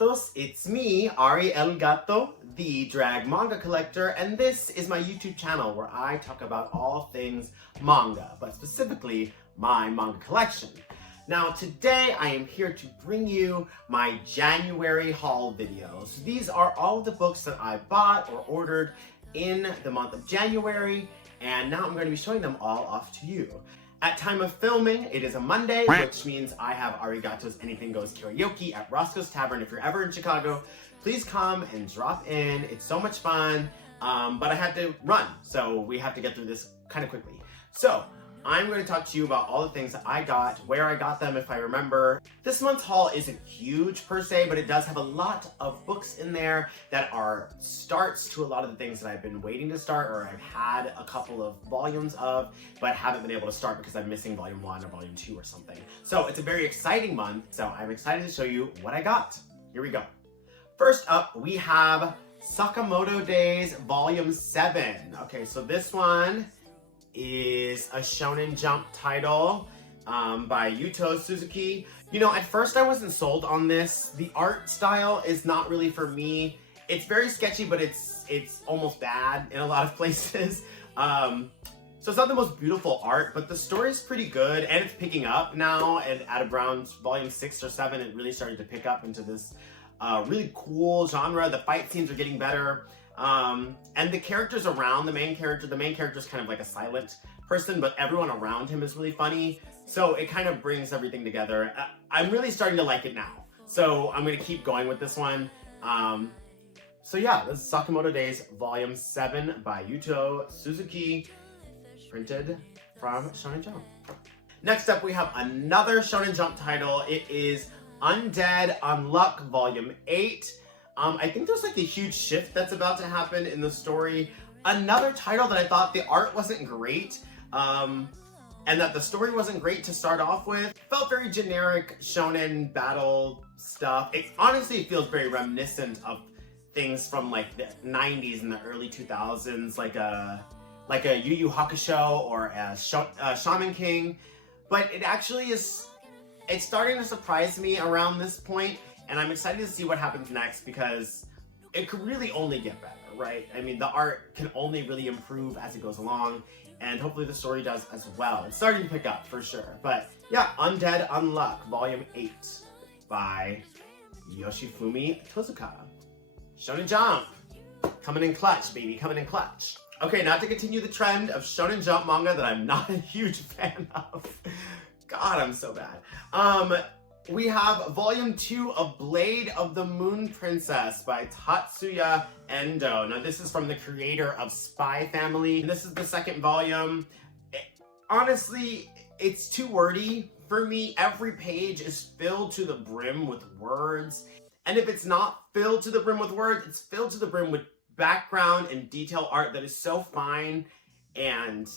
gatos, it's me, Ari L Gato, the drag manga collector, and this is my YouTube channel where I talk about all things manga, but specifically my manga collection. Now today I am here to bring you my January haul videos. These are all of the books that I bought or ordered in the month of January, and now I'm going to be showing them all off to you. At time of filming, it is a Monday, which means I have Arigato's Anything Goes karaoke at Roscoe's Tavern. If you're ever in Chicago, please come and drop in. It's so much fun, but I had to run, so we have to get through this kind of quickly. So I'm going to talk to you about all the things that I got, where I got them if I remember. This month's haul isn't huge per se, but it does have a lot of books in there that are starts to a lot of the things that I've been waiting to start, or I've had a couple of volumes of, but haven't been able to start because I'm missing volume 1 or volume 2 or something. So it's a very exciting month, so I'm excited to show you what I got. Here we go. First up, we have Sakamoto Days Volume 7. Okay, so this one is a Shonen Jump title by Yuto Suzuki. You know, at first I wasn't sold on this. The art style is not really for me. It's very sketchy, but it's almost bad in a lot of places. So it's not the most beautiful art, but the story is pretty good, and it's picking up now. And at around volume 6 or 7, it really started to pick up into this really cool genre. The fight scenes are getting better. And the characters around the main character is kind of like a silent person, but everyone around him is really funny. So it kind of brings everything together. I'm really starting to like it now. So I'm going to keep going with this one. So yeah, this is Sakamoto Days Volume 7 by Yuto Suzuki, printed from Shonen Jump. Next up, we have another Shonen Jump title. It is Undead Unluck Volume 8. I think there's like a huge shift that's about to happen in the story. Another title that I thought the art wasn't great, and that the story wasn't great to start off with. Felt very generic shonen battle stuff. It honestly feels very reminiscent of things from like the 90s and the early 2000s, like a Yu Yu Hakusho or a Shaman King. But it actually is, it's starting to surprise me around this point. And I'm excited to see what happens next because it could really only get better, right? I mean, the art can only really improve as it goes along, and hopefully the story does as well. It's starting to pick up for sure. But yeah, Undead Unluck Volume 8 by Yoshifumi Tozuka. Shonen Jump. Coming in clutch, baby, coming in clutch. Okay, now to continue the trend of Shonen Jump manga that I'm not a huge fan of. God, I'm so bad. We have Volume 2 of Blade of the Moon Princess by Tatsuya Endo. Now, this is from the creator of Spy Family. This is the second volume. Honestly, it's too wordy for me. Every page is filled to the brim with words. And if it's not filled to the brim with words, it's filled to the brim with background and detail art that is so fine and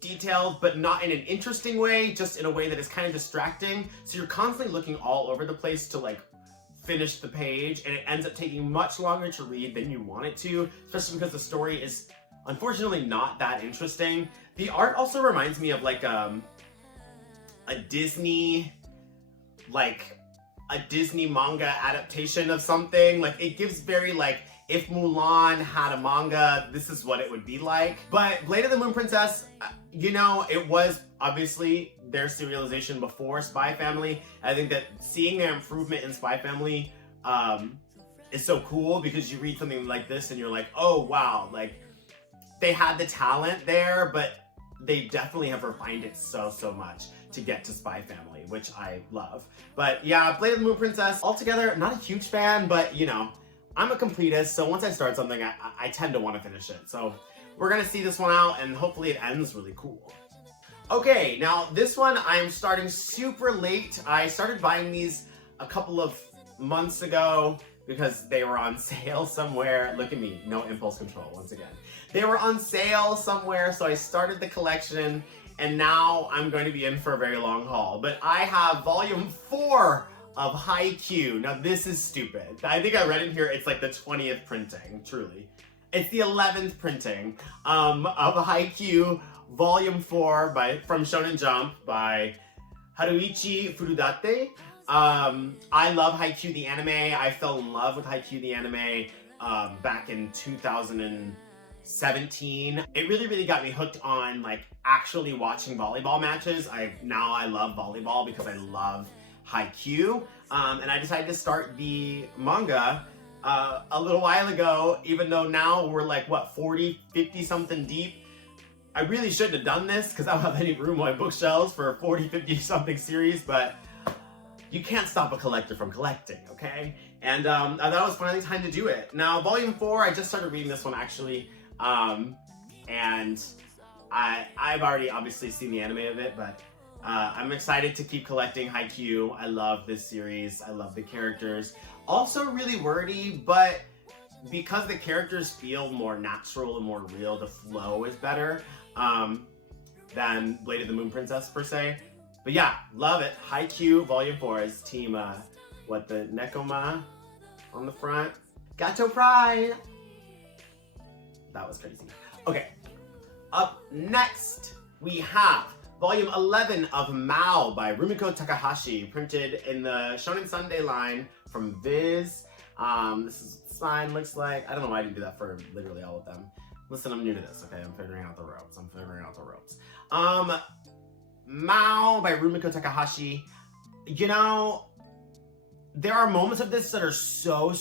detailed, but not in an interesting way, just in a way that is kind of distracting. So you're constantly looking all over the place to like finish the page, and it ends up taking much longer to read than you want it to, especially because the story is unfortunately not that interesting. The art also reminds me of like a Disney manga adaptation of something. Like it gives very like, if Mulan had a manga, this is what it would be like. But Blade of the Moon Princess, you know, it was obviously their serialization before Spy Family. I think that seeing their improvement in Spy Family is so cool, because you read something like this and you're like, oh wow, like they had the talent there, but they definitely have refined it so much to get to Spy Family, which I love. But yeah, Blade of the Moon Princess, altogether, not a huge fan, but you know, I'm a completist, so once I start something, I tend to want to finish it. So we're gonna see this one out, and hopefully it ends really cool. Okay, now this one I'm starting super late. I started buying these a couple of months ago because they were on sale somewhere. Look at me, no impulse control once again. They were on sale somewhere, so I started the collection, and now I'm going to be in for a very long haul. But I have Volume 4 of Haikyuu. Now this is stupid. I think I read in here it's like the 20th printing, truly. It's the 11th printing of Haikyuu Volume 4 from Shonen Jump by Haruichi Furudate. I love Haikyuu the anime. I fell in love with Haikyuu the anime back in 2017. It really got me hooked on like actually watching volleyball matches. Now I love volleyball because I love Haikyuu. And I decided to start the manga a little while ago, even though now we're like, what, 40, 50 something deep. I really shouldn't have done this because I don't have any room on my bookshelves for a 40, 50 something series, but you can't stop a collector from collecting, okay? And I thought it was finally time to do it. Now, volume 4, I just started reading this one actually, and I've already obviously seen the anime of it, but I'm excited to keep collecting Haikyuu. I love this series. I love the characters. Also really wordy, but because the characters feel more natural and more real, the flow is better than Blade of the Moon Princess per se. But yeah, love it. Haikyuu Volume 4 is team, the Nekoma on the front. Gato Pride! That was crazy. Okay, up next we have Volume 11 of Mao by Rumiko Takahashi, printed in the Shonen Sunday line from Viz. This is what the sign looks like. I don't know why I didn't do that for literally all of them. Listen, I'm new to this, okay? I'm figuring out the ropes. Mao by Rumiko Takahashi. You know, there are moments of this that are so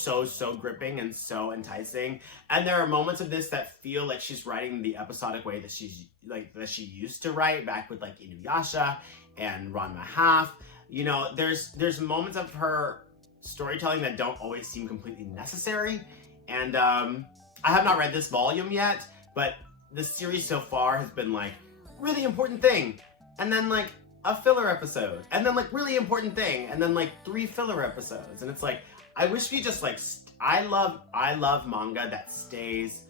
gripping and so enticing, and there are moments of this that feel like she's writing the episodic way that she used to write back with like Inuyasha and Ranma Half. You know, there's moments of her storytelling that don't always seem completely necessary, and I have not read this volume yet, but the series so far has been like really important thing, and then like a filler episode, and then like really important thing, and then like 3 filler episodes, and it's like I wish we just like I love manga that stays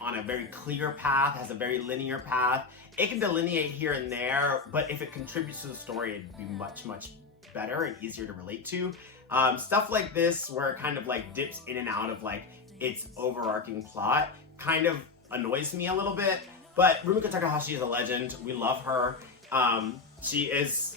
on a very clear path, has a very linear path. It can delineate here and there, but if it contributes to the story, it'd be much better and easier to relate to. Stuff like this, where it kind of like dips in and out of like its overarching plot, kind of annoys me a little bit. But Rumiko Takahashi is a legend. We love her. She is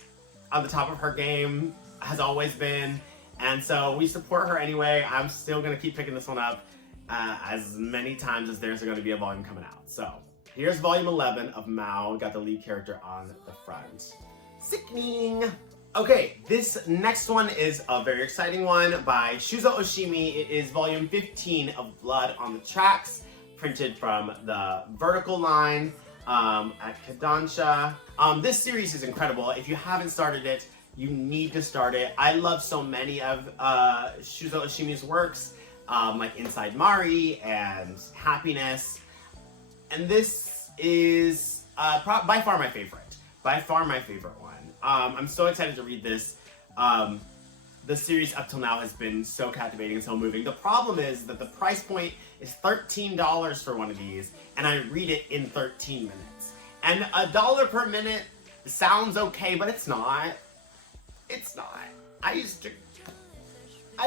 on the top of her game, has always been, and so we support her anyway. I'm still gonna keep picking this one up as many times as there's gonna be a volume coming out. So here's volume 11 of Mao. Got the lead character on the front. Sickening. Okay, this next one is a very exciting one by Shuzo Oshimi. It is volume 15 of Blood on the Tracks, printed from the vertical line at Kodansha. This series is incredible. If you haven't started it, you need to start it. I love so many of Shuzo Oshimi's works, like Inside Mari and Happiness. And this is by far my favorite. By far my favorite one. I'm so excited to read this. The series up till now has been so captivating and so moving. The problem is that the price point is $13 for one of these, and I read it in 13 minutes. And $1 per minute sounds okay, but it's not. It's not. I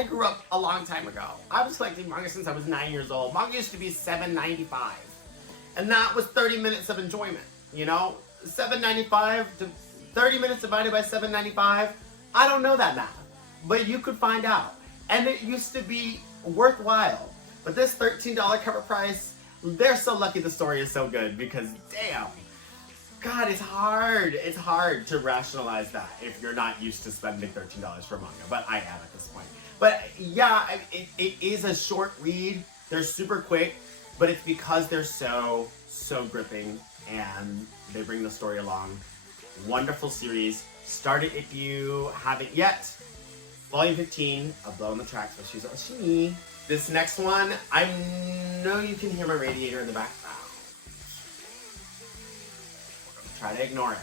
grew up a long time ago. I was collecting manga since I was 9 years old. Manga used to be $7.95. And that was 30 minutes of enjoyment, you know? $7.95 to 30 minutes divided by $7.95. I don't know that math, but you could find out. And it used to be worthwhile. But this $13 cover price, they're so lucky the story is so good, because damn, God, it's hard. It's hard to rationalize that if you're not used to spending $13 for manga, but I am at this point. But yeah, it is a short read. They're super quick, but it's because they're so gripping and they bring the story along. Wonderful series. Start it if you haven't yet. Volume 15 of Blood on the Tracks by Shuzo Oshimi. This next one, I know you can hear my radiator in the background. We're gonna try to ignore it.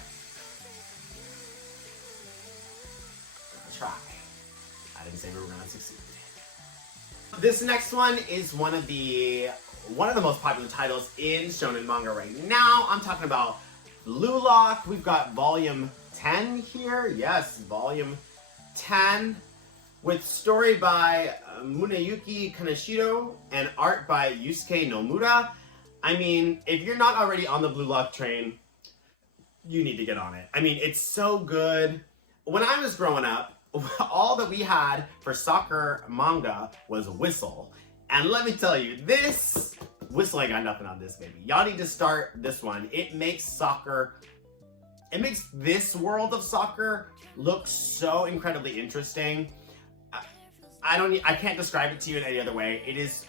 We're gonna try. I didn't say we were gonna succeed. This next one is one of the most popular titles in shonen manga right now. I'm talking about Blue Lock. We've got volume 10 here. Yes, volume 10. With story by Muneyuki Kaneshiro and art by Yusuke Nomura. I mean, if you're not already on the Blue Lock train, you need to get on it. I mean, it's so good. When I was growing up, all that we had for soccer manga was Whistle. And let me tell you, this Whistle ain't got nothing on this, baby. Y'all need to start this one. It makes this world of soccer look so incredibly interesting. I can't describe it to you in any other way. It is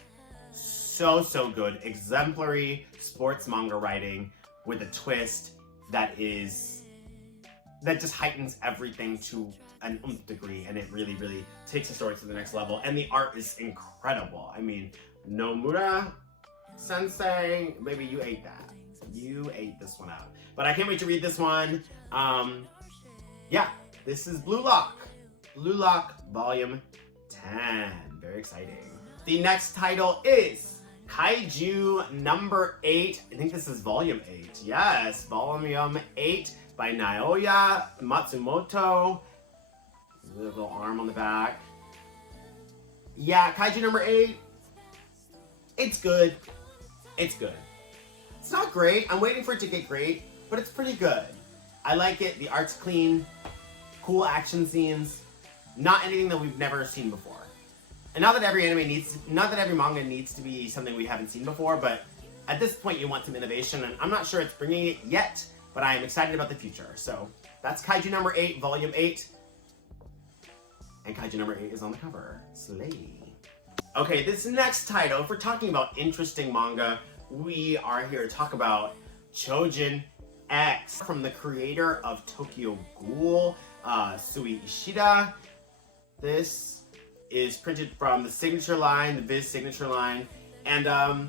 so good. Exemplary sports manga writing with a twist that just heightens everything to an degree, and it really takes the story to the next level. And the art is incredible. I mean, Nomura Sensei, baby, you ate that. You ate this one out. But I can't wait to read this one. Yeah, this is Blue Lock. Blue Lock Volume 10. Very exciting. The next title is Kaiju number 8. I think this is Volume 8. Yes, Volume 8 by Naoya Matsumoto. Little arm on the back. Yeah, Kaiju number 8. It's good. It's good. It's not great. I'm waiting for it to get great, but it's pretty good. I like it. The art's clean. Cool action scenes. Not anything that we've never seen before. And not that every manga needs to be something we haven't seen before, but at this point you want some innovation, and I'm not sure it's bringing it yet, but I am excited about the future. So that's Kaiju number 8, Volume 8. And Kaiju number 8 is on the cover. Slay. Okay, this next title, if we're talking about interesting manga, we are here to talk about Chojin X from the creator of Tokyo Ghoul, Sui Ishida. This is printed from the signature line, the Viz signature line, and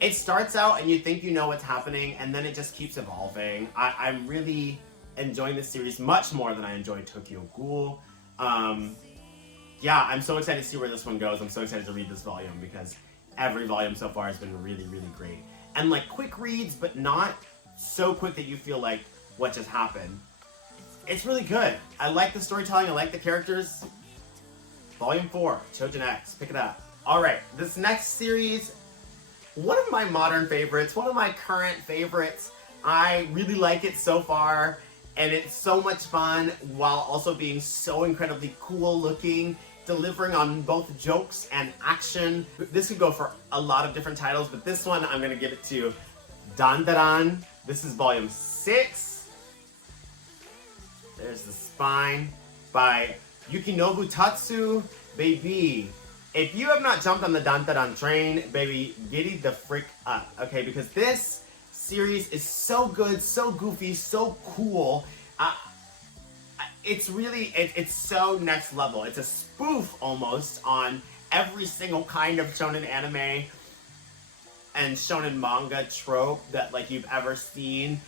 it starts out and you think you know what's happening, and then it just keeps evolving. I'm really enjoying this series much more than I enjoyed Tokyo Ghoul. Yeah, I'm so excited to see where this one goes. I'm so excited to read this volume because every volume so far has been really great. And like quick reads, but not so quick that you feel like what just happened. It's really good. I like the storytelling, I like the characters. Volume 4, Chojin X, pick it up. All right, this next series, one of my modern favorites, one of my current favorites. I really like it so far, and it's so much fun while also being so incredibly cool looking, delivering on both jokes and action. This could go for a lot of different titles, but this one I'm gonna give it to Dandaran. This is Volume 6. There's the spine by Yukinobu Tatsu. Baby, if you have not jumped on the Dandaran train, baby, giddy the frick up, okay? Because this series is so good, so goofy, so cool. It's really, it's so next level. It's a spoof almost on every single kind of shonen anime and shonen manga trope that like you've ever seen.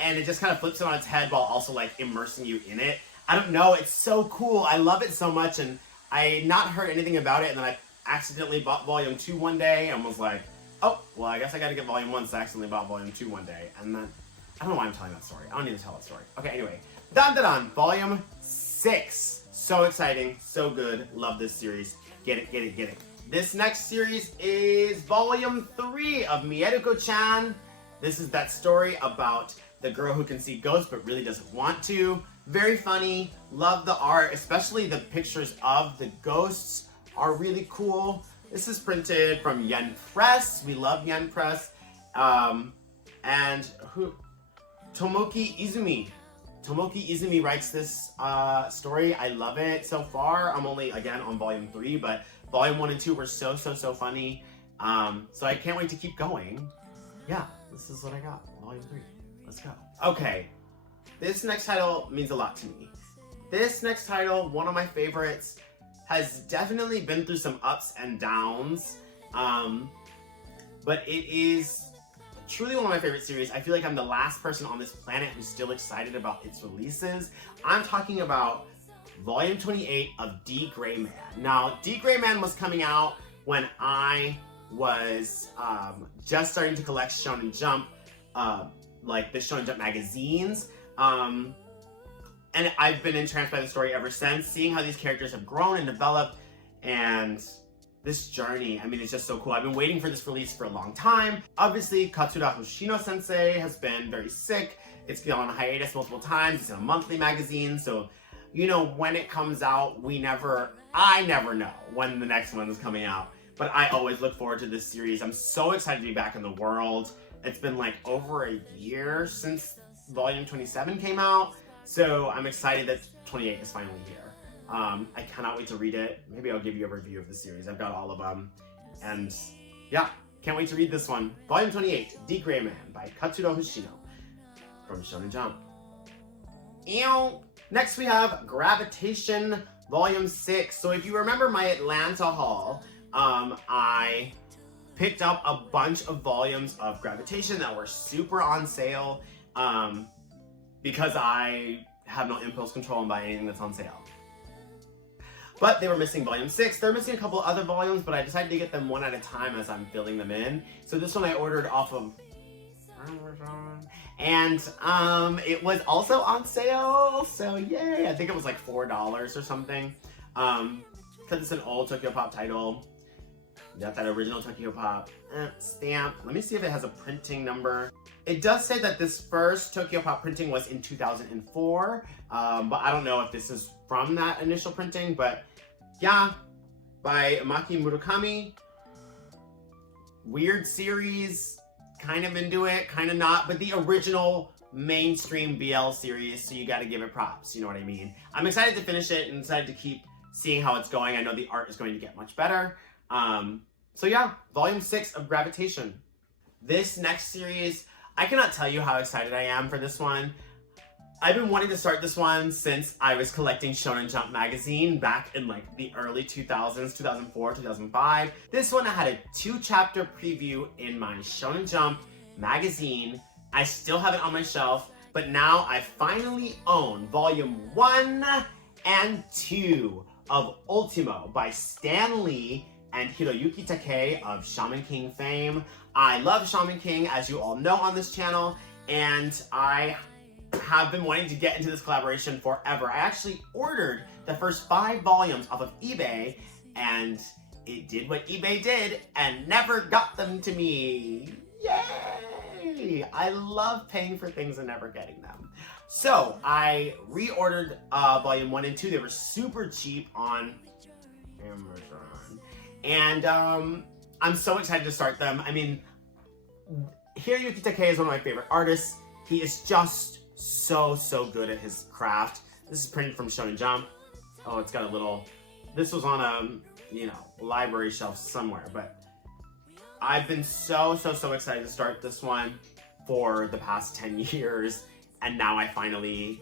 And it just kind of flips it on its head while also like immersing you in it. I don't know, it's so cool. I love it so much, and I not heard anything about it, and then I accidentally bought Volume 2 one day and was like, oh, well, I guess I gotta get Volume 1, so I accidentally bought Volume 2 one day. And then, I don't know why I'm telling that story. I don't need to tell that story. Okay, anyway. Dandaran, Volume 6. So exciting, so good. Love this series. Get it, get it, get it. This next series is Volume 3 of Mieruko-chan. This is that story about the girl who can see ghosts but really doesn't want to. Very funny. Love the art, especially the pictures of the ghosts are really cool. This is printed from Yen Press. We love Yen Press. And Tomoki Izumi. Tomoki Izumi writes this story. I love it so far. I'm only, again, on Volume 3, but Volume 1 and 2 were so funny. So I can't wait to keep going. Yeah, this is what I got. Volume 3. Let's go. Okay. This next title means a lot to me. This next title, one of my favorites, has definitely been through some ups and downs, but it is truly one of my favorite series. I feel like I'm the last person on this planet who's still excited about its releases. I'm talking about Volume 28 of D. Gray Man. Now, D. Gray Man was coming out when I was just starting to collect Shonen Jump, like the Shonen Jump magazines. And I've been entranced by the story ever since, seeing how these characters have grown and developed, and this journey, I mean, it's just so cool. I've been waiting for this release for a long time. Obviously, Katsura Hoshino sensei has been very sick. It's been on hiatus multiple times. It's in a monthly magazine, so you know, when it comes out, I never know when the next one is coming out. But I always look forward to this series. I'm so excited to be back in the world. It's been like over a year since volume 27 came out. So I'm excited that 28 is finally here. I cannot wait to read it. Maybe I'll give you a review of the series. I've got all of them. And yeah, can't wait to read this one. Volume 28, D Gray Man by Katsuro Hoshino from Shonenjump. Ew. Next we have Gravitation Volume 6. So if you remember my Atlanta haul, I picked up a bunch of volumes of Gravitation that were super on sale because I have no impulse control and buy anything that's on sale. But they were missing volume 6. They're missing a couple other volumes, but I decided to get them one at a time as I'm filling them in. So this one I ordered off of Amazon. And it was also on sale, so yay! I think it was like $4 or something. Because it's an old Tokyo Pop title. Got that original Tokyo Pop stamp. Let me see if it has a printing number. It does say that this first Tokyo Pop printing was in 2004, but I don't know if this is from that initial printing, but yeah, by Maki Murakami. Weird series, kind of into it, kind of not, but the original mainstream BL series, so you gotta give it props, you know what I mean? I'm excited to finish it and excited to keep seeing how it's going. I know the art is going to get much better. So yeah, volume 6 of Gravitation. This next series, I cannot tell you how excited I am for this one. I've been wanting to start this one since I was collecting Shonen Jump magazine back in like the early 2000s, 2004, 2005. This one I had a 2-chapter preview in my Shonen Jump magazine. I still have it on my shelf, but now I finally own volume 1 and 2 of Ultimo by Stan Lee and Hiroyuki Takei of Shaman King fame. I love Shaman King, as you all know on this channel, and I have been wanting to get into this collaboration forever. I actually ordered the first 5 volumes off of eBay, and it did what eBay did and never got them to me. Yay! I love paying for things and never getting them. So I reordered volume 1 and 2. They were super cheap on Amazon. And I'm so excited to start them. I mean, Hiroyuki Takei is one of my favorite artists. He is just so good at his craft. This is printed from Shonen Jump. Oh, it's got a little, this was on a, you know, library shelf somewhere, but I've been so excited to start this one for the past 10 years, and now I finally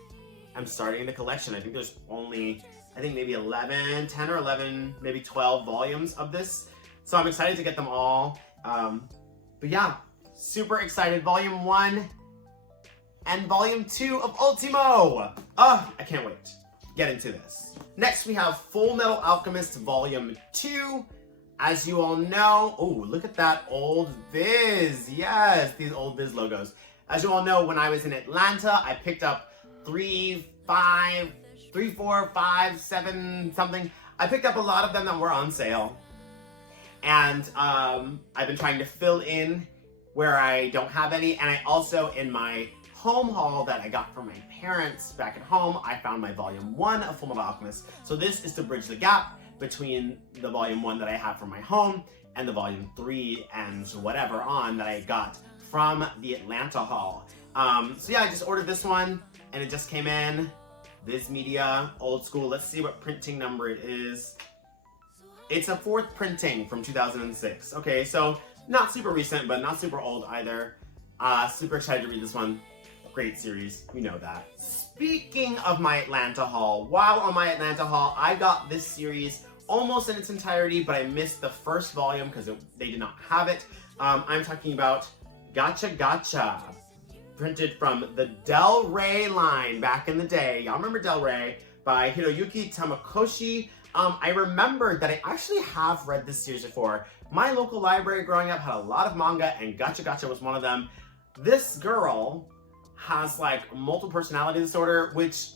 am starting the collection. I think there's only, maybe 10 or 11, maybe 12 volumes of this, so I'm excited to get them all. But yeah, super excited. Volume 1 and volume 2 of Ultimo. I can't wait. Get into this. Next we have Full Metal Alchemist volume 2. As you all know, oh, look at that old Viz. Yes, these old Viz logos. As you all know, when I was in Atlanta, I picked up 3, 4, 5, 7 something. I picked up a lot of them that were on sale. And I've been trying to fill in where I don't have any. And I also, in my home haul that I got from my parents back at home, I found my volume 1 of Full Metal Alchemist. So this is to bridge the gap between the volume 1 that I have from my home and the volume 3 and whatever on that I got from the Atlanta haul. So yeah, I just ordered this one and it just came in. vizmedia, old school. Let's see what printing number it is. It's a 4th printing from 2006. Okay, so not super recent, but not super old either. Super excited to read this one. Great series, you know that. Speaking of my Atlanta haul, while on my Atlanta haul, I got this series almost in its entirety, but I missed the first volume because they did not have it. I'm talking about Gacha Gacha, printed from the Del Rey line back in the day. Y'all remember Del Rey by Hiroyuki Tamakoshi. I remembered that I actually have read this series before. My local library growing up had a lot of manga, and Gacha Gacha was one of them. This girl has like multiple personality disorder, which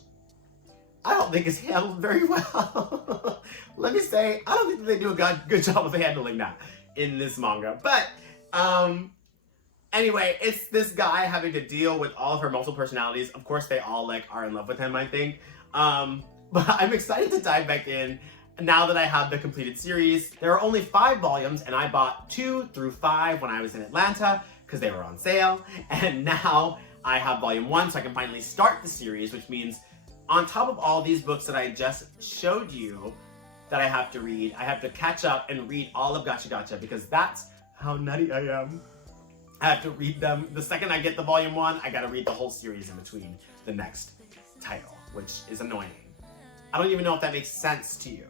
I don't think is handled very well. Let me say, I don't think that they do a good job of handling that in this manga. But anyway, it's this guy having to deal with all of her multiple personalities. Of course, they all like are in love with him, I think. but I'm excited to dive back in now that I have the completed series. There are only 5 volumes, and I bought 2 through 5 when I was in Atlanta because they were on sale, and now I have volume 1, so I can finally start the series, which means on top of all these books that I just showed you that I have to read, I have to catch up and read all of Gacha Gacha because that's how nutty I am. I have to read them. The second I get the volume 1, I gotta read the whole series in between the next title, which is annoying. I don't even know if that makes sense to you.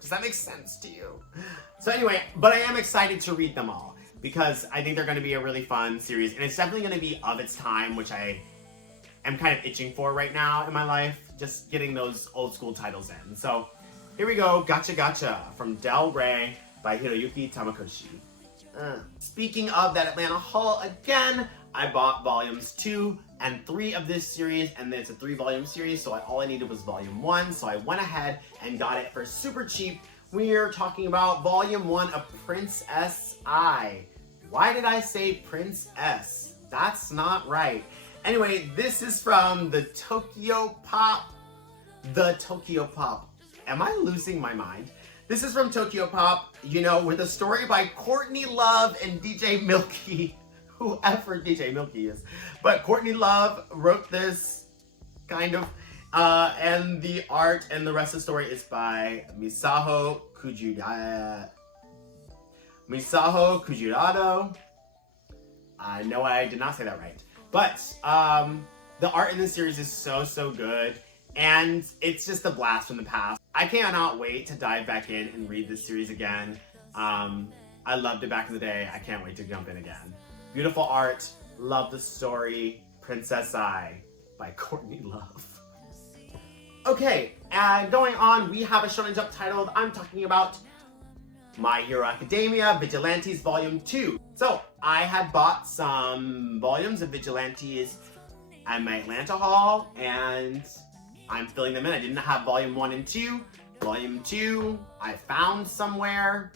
Does that make sense to you? So anyway, but I am excited to read them all because I think they're gonna be a really fun series, and it's definitely gonna be of its time, which I am kind of itching for right now in my life, just getting those old school titles in. So here we go, Gacha Gacha from Del Rey by Hiroyuki Tamakoshi. Speaking of that Atlanta haul again, I bought volumes 2 and 3 of this series, and it's a 3-volume series, so all I needed was volume 1, so I went ahead and got it for super cheap. We're talking about volume 1 of Princess I. Why did I say Princess? That's not right. Anyway, this is from the Tokyo Pop. The Tokyo Pop. Am I losing my mind? This is from Tokyo Pop, you know, with a story by Courtney Love and DJ Milky. Whoever DJ Milky is. But Courtney Love wrote this, kind of, and the art and the rest of the story is by Misaho Kujirado. I know I did not say that right. But the art in this series is so good, and it's just a blast from the past. I cannot wait to dive back in and read this series again. I loved it back in the day. I can't wait to jump in again. Beautiful art, love the story. Princess I by Courtney Love. Okay, going on, we have a Shonen Jump titled, I'm talking about My Hero Academia Vigilantes Volume 2. So, I had bought some volumes of Vigilantes at my Atlanta haul, and I'm filling them in. I didn't have Volume 1 and 2. Volume 2, I found somewhere,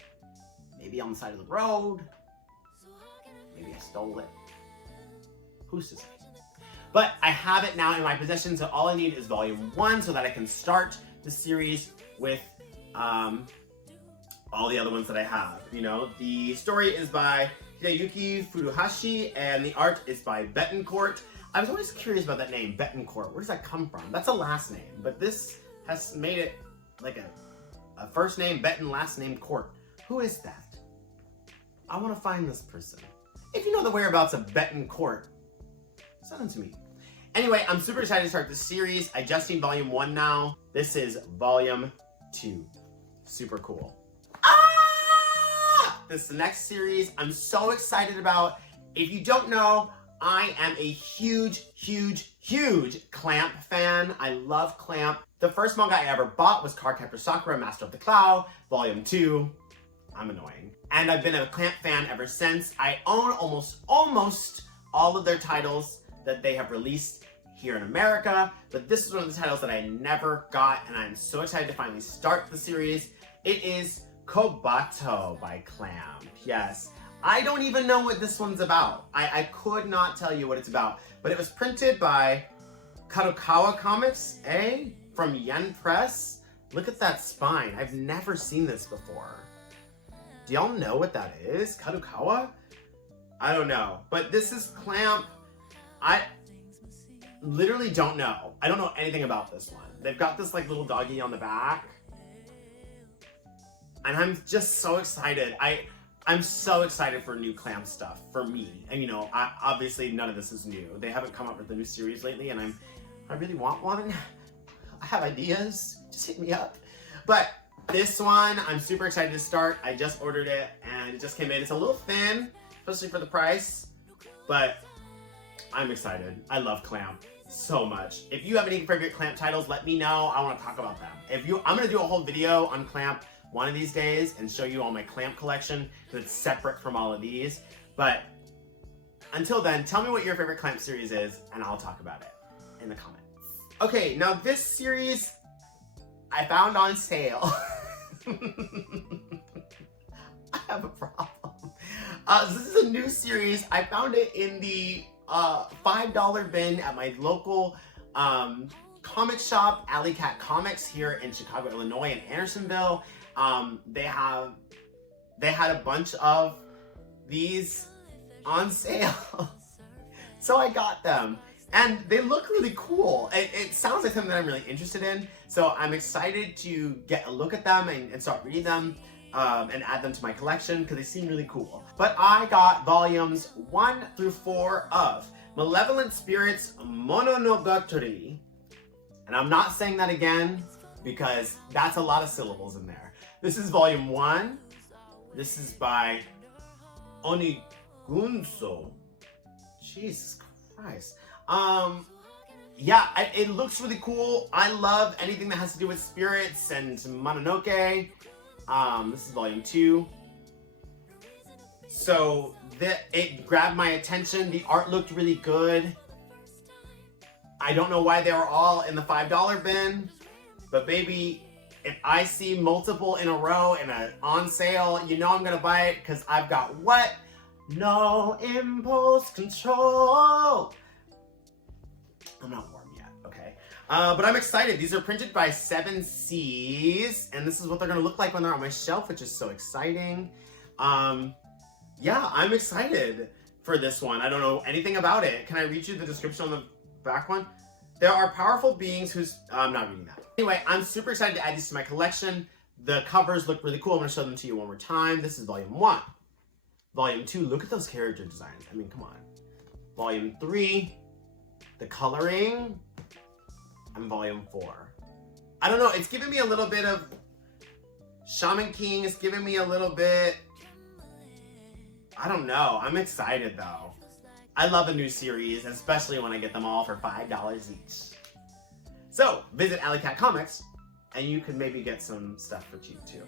maybe on the side of the road. Maybe I stole it. Who's to say? But I have it now in my possession, so all I need is volume 1 so that I can start the series with all the other ones that I have. You know, the story is by Hideyuki Furuhashi, and the art is by Betancourt. I was always curious about that name, Betancourt. Where does that come from? That's a last name, but this has made it like a first name Betan, last name Court. Who is that? I want to find this person. If you know the whereabouts of Betancourt, send them to me. Anyway, I'm super excited to start this series. I just seen volume 1 now. This is volume 2. Super cool. This is the next series I'm so excited about. If you don't know, I am a huge Clamp fan. I love Clamp. The first manga I ever bought was Cardcaptor Sakura, Master of the Cloud, volume 2. I'm annoying. And I've been a Clamp fan ever since. I own almost all of their titles that they have released here in America, but this is one of the titles that I never got, and I'm so excited to finally start the series. It is Kobato by Clamp. Yes. I don't even know what this one's about. I could not tell you what it's about, but it was printed by Kadokawa Comics, from Yen Press. Look at that spine. I've never seen this before. Do y'all know what that is? Kadokawa? I don't know. But this is Clamp. I literally don't know. I don't know anything about this one. They've got this like little doggy on the back. And I'm just so excited. I'm so excited for new Clamp stuff for me. And you know, obviously none of this is new. They haven't come up with a new series lately, and I really want one. I have ideas. Just hit me up. But this one, I'm super excited to start. I just ordered it and it just came in. It's a little thin, especially for the price, but I'm excited. I love Clamp so much. If you have any favorite Clamp titles, let me know. I want to talk about them. I'm gonna do a whole video on Clamp one of these days and show you all my Clamp collection because it's separate from all of these. But until then, tell me what your favorite Clamp series is and I'll talk about it in the comments. Okay, now this series I found on sale. I have a problem. This is a new series. I found it in the $5 bin at my local comic shop, Alley Cat Comics, here in Chicago, Illinois, in Andersonville. They had a bunch of these on sale. So I got them. And they look really cool. It sounds like something that I'm really interested in. So I'm excited to get a look at them and start reading them and add them to my collection because they seem really cool. But I got volumes 1 through 4 of Malevolent Spirits Mononogatari. And I'm not saying that again because that's a lot of syllables in there. This is volume 1. This is by Onigunso. Jesus Christ. Yeah, it looks really cool. I love anything that has to do with spirits and Mononoke. This is volume 2. So it grabbed my attention. The art looked really good. I don't know why they were all in the $5 bin, but baby, if I see multiple in a row and on sale, you know I'm gonna buy it because I've got what? No impulse control. I'm not warm yet, okay? But I'm excited. These are printed by 7 Seas, and this is what they're gonna look like when they're on my shelf, which is so exciting. Yeah, I'm excited for this one. I don't know anything about it. Can I read you the description on the back one? There are powerful beings whose... I'm not reading that. Anyway, I'm super excited to add these to my collection. The covers look really cool. I'm gonna show them to you one more time. This is volume 1. Volume 2, look at those character designs. I mean, come on. Volume 3, the coloring, and volume 4. I don't know, it's giving me a little bit of Shaman King. It's giving me a little bit... I don't know. I'm excited though. I love a new series, especially when I get them all for $5 each. So, visit Alley Cat Comics, and you can maybe get some stuff for cheap too.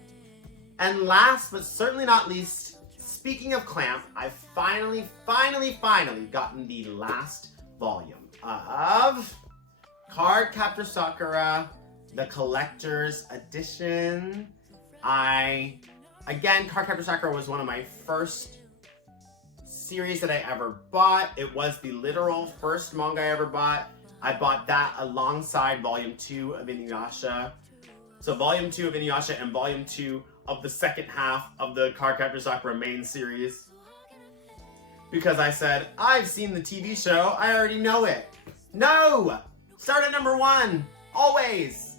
And last, but certainly not least, speaking of Clamp, I've finally gotten the last volume of Cardcaptor Sakura, the Collector's Edition. Again, Cardcaptor Sakura was one of my first series that I ever bought. It was the literal first manga I ever bought. I bought that alongside volume 2 of Inuyasha. So volume 2 of Inuyasha and volume 2 of the second half of the Cardcaptor Sakura main series. Because I said, I've seen the TV show, I already know it. No! Start at number 1, always!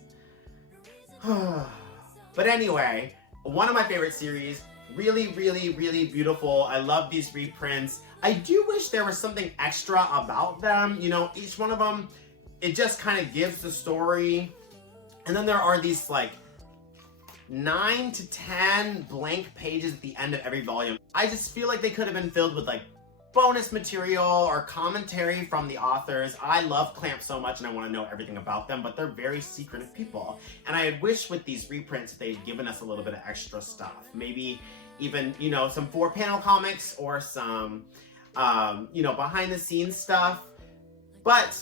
But anyway, one of my favorite series, really beautiful. I love these reprints. I do wish there was something extra about them. You know, each one of them, it just kind of gives the story. And then there are these like 9 to 10 blank pages at the end of every volume. I just feel like they could have been filled with like bonus material or commentary from the authors. I love Clamp so much and I want to know everything about them, but they're very secretive people. And I wish with these reprints they'd given us a little bit of extra stuff. Maybe even, you know, some 4-panel comics or some, you know, behind the scenes stuff. But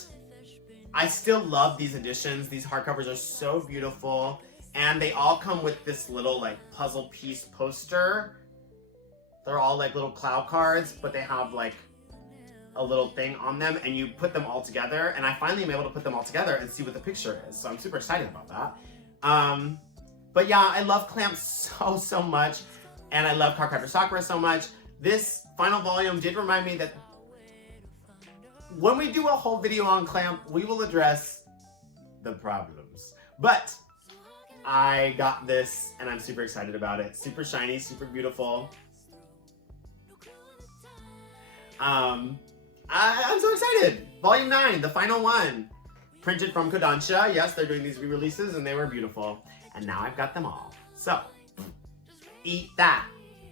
I still love these editions. These hardcovers are so beautiful. And they all come with this little like puzzle piece poster. They're all like little cloud cards, but they have like a little thing on them and you put them all together. And I finally am able to put them all together and see what the picture is. So I'm super excited about that. But yeah, I love Clamp so much. And I love Cardcaptor Sakura so much. This final volume did remind me that when we do a whole video on Clamp, we will address the problems. But I got this and I'm super excited about it. Super shiny, super beautiful. I'm so excited. Volume 9, the final one. Printed from Kodansha. Yes, they're doing these re-releases and they were beautiful. And now I've got them all. So, eat that.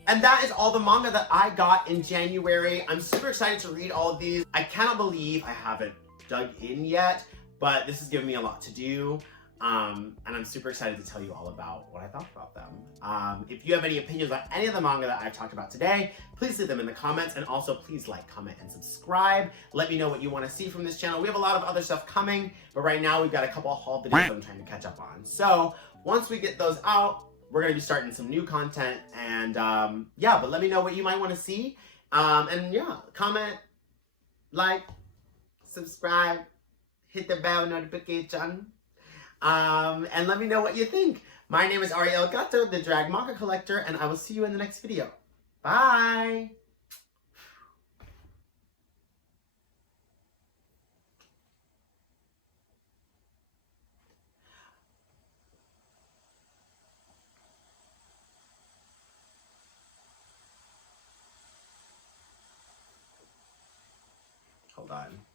And that is all the manga that I got in January. I'm super excited to read all of these. I cannot believe I haven't dug in yet, but this has given me a lot to do. And I'm super excited to tell you all about what I thought about them. If you have any opinions on any of the manga that I've talked about today, please leave them in the comments, and also please like, comment, and subscribe. Let me know what you want to see from this channel. We have a lot of other stuff coming, but right now we've got a couple of haul videos that I'm trying to catch up on. So once we get those out, we're going to be starting some new content, and yeah, but let me know what you might want to see. And yeah, comment, like, subscribe, hit the bell notification, and let me know what you think. My name is Ari L. Gato, the drag manga collector, and I will see you in the next video. Bye! Hold on.